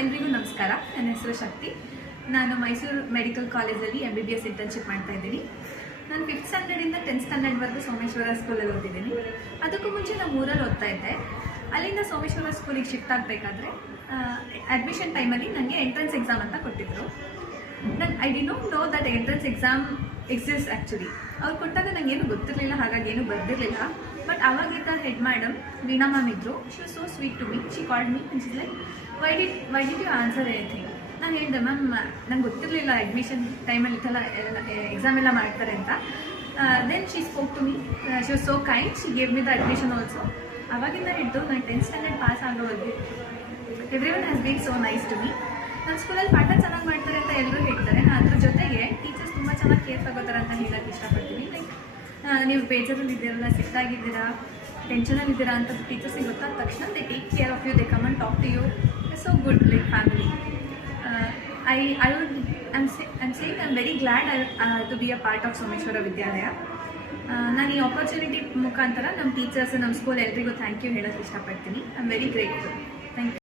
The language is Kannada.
ಎಲ್ರಿಗೂ ನಮಸ್ಕಾರ. ನನ್ನ ಹೆಸರು ಶಕ್ತಿ. ನಾನು ಮೈಸೂರು ಮೆಡಿಕಲ್ ಕಾಲೇಜಲ್ಲಿ MBBS ಇಂಟರ್ನ್ಶಿಪ್ ಮಾಡ್ತಾ ಇದ್ದೀನಿ. ನಾನು 5th ಸ್ಟ್ಯಾಂಡರ್ಡಿಂದ 10th ಸ್ಟ್ಯಾಂಡರ್ಡ್ವರೆಗೂ ಸೋಮೇಶ್ವರ ಸ್ಕೂಲಲ್ಲಿ ಓದಿದ್ದೀನಿ. ಅದಕ್ಕೂ ಮುಂಚೆ ನಾನು ಊರಲ್ಲಿ ಓದ್ತಾ ಇದ್ದೆ. ಅಲ್ಲಿಂದ ಸೋಮೇಶ್ವರ ಸ್ಕೂಲಿಗೆ ಶಿಫ್ಟ್ ಆಗಬೇಕಾದ್ರೆ ಅಡ್ಮಿಷನ್ ಟೈಮಲ್ಲಿ ನನಗೆ ಎಂಟ್ರೆನ್ಸ್ ಎಕ್ಸಾಮ್ ಅಂತ ಕೊಟ್ಟಿದ್ದರು. I did not know that entrance exam exist actually. ಅವ್ರು ಕೊಟ್ಟಾಗ ನನಗೆ ಏನು ಗೊತ್ತಿರಲಿಲ್ಲ, ಹಾಗಾಗಿ ಏನು ಬರ್ದಿರಲಿಲ್ಲ. ಬಟ್ ಆವಾಗಿದ್ದ ಹೆಡ್ ಮೇಡಮ್ ವೀಣಾ ಮ್ಯಾಮ್ ಇದ್ದರು. She was so sweet to me. She called me and she is like why did you answer anything. ನಾನು ಹೇಳಿದೆ, ಮ್ಯಾಮ್ ನಂಗೆ ಗೊತ್ತಿರಲಿಲ್ಲ ಅಡ್ಮಿಷನ್ ಟೈಮಲ್ಲಿ ಎಕ್ಸಾಮ್ ಎಲ್ಲ ಮಾಡ್ತಾರೆ ಅಂತ. Then she spoke to me. She was so kind. She gave me the admission also. ಅವಾಗಿಂದ ಹಿಡಿದು ನಾನು 10th ಸ್ಟ್ಯಾಂಡರ್ಡ್ ಪಾಸ್ ಆಗೋವರೆಗೂ everyone has been so nice to me. ನನ್ನ ಸ್ಕೂಲಲ್ಲಿ ಪಾಠ ಚೆನ್ನಾಗಿ ಮಾಡ್ತಾರೆ ಅಂತ ಎಲ್ಲರೂ ಹೇಳ್ತಾರೆ. ಅದ್ರ ಜೊತೆಗೆ ಟೀಚರ್ಸ್ ತುಂಬ ಚೆನ್ನಾಗಿ ಕೇರ್ ತಗೋತಾರೆ ಅಂತ ಹೇಳೋಕ್ಕೆ ಇಷ್ಟಪಡ್ತೀನಿ. ಲೈಕ್ ನೀವು ಬೇಜಾರಲ್ಲಿ ಇದ್ದೀರಲ್ಲ, ಸಿಟ್ಟಾಗಿದ್ದೀರಾ, ಟೆನ್ಷನಲ್ಲಿದ್ದೀರಾ ಅಂತ ಟೀಚರ್ಸಿಗೆ ಗೊತ್ತಾದ ತಕ್ಷಣ they take care of you, they come and talk to you. So good like family. I'm saying I'm very glad to be a part of Someshwara Vidyalaya. ನಾನು ಈ ಆಪರ್ಚುನಿಟಿ ಮುಖಾಂತರ ನಮ್ಮ ಟೀಚರ್ಸ್, ನಮ್ಮ ಸ್ಕೂಲ್ ಎಲ್ರಿಗೂ ಥ್ಯಾಂಕ್ ಯು ಹೇಳೋಕ್ಕೆ ಇಷ್ಟಪಡ್ತೀನಿ. I am very grateful. Thank you.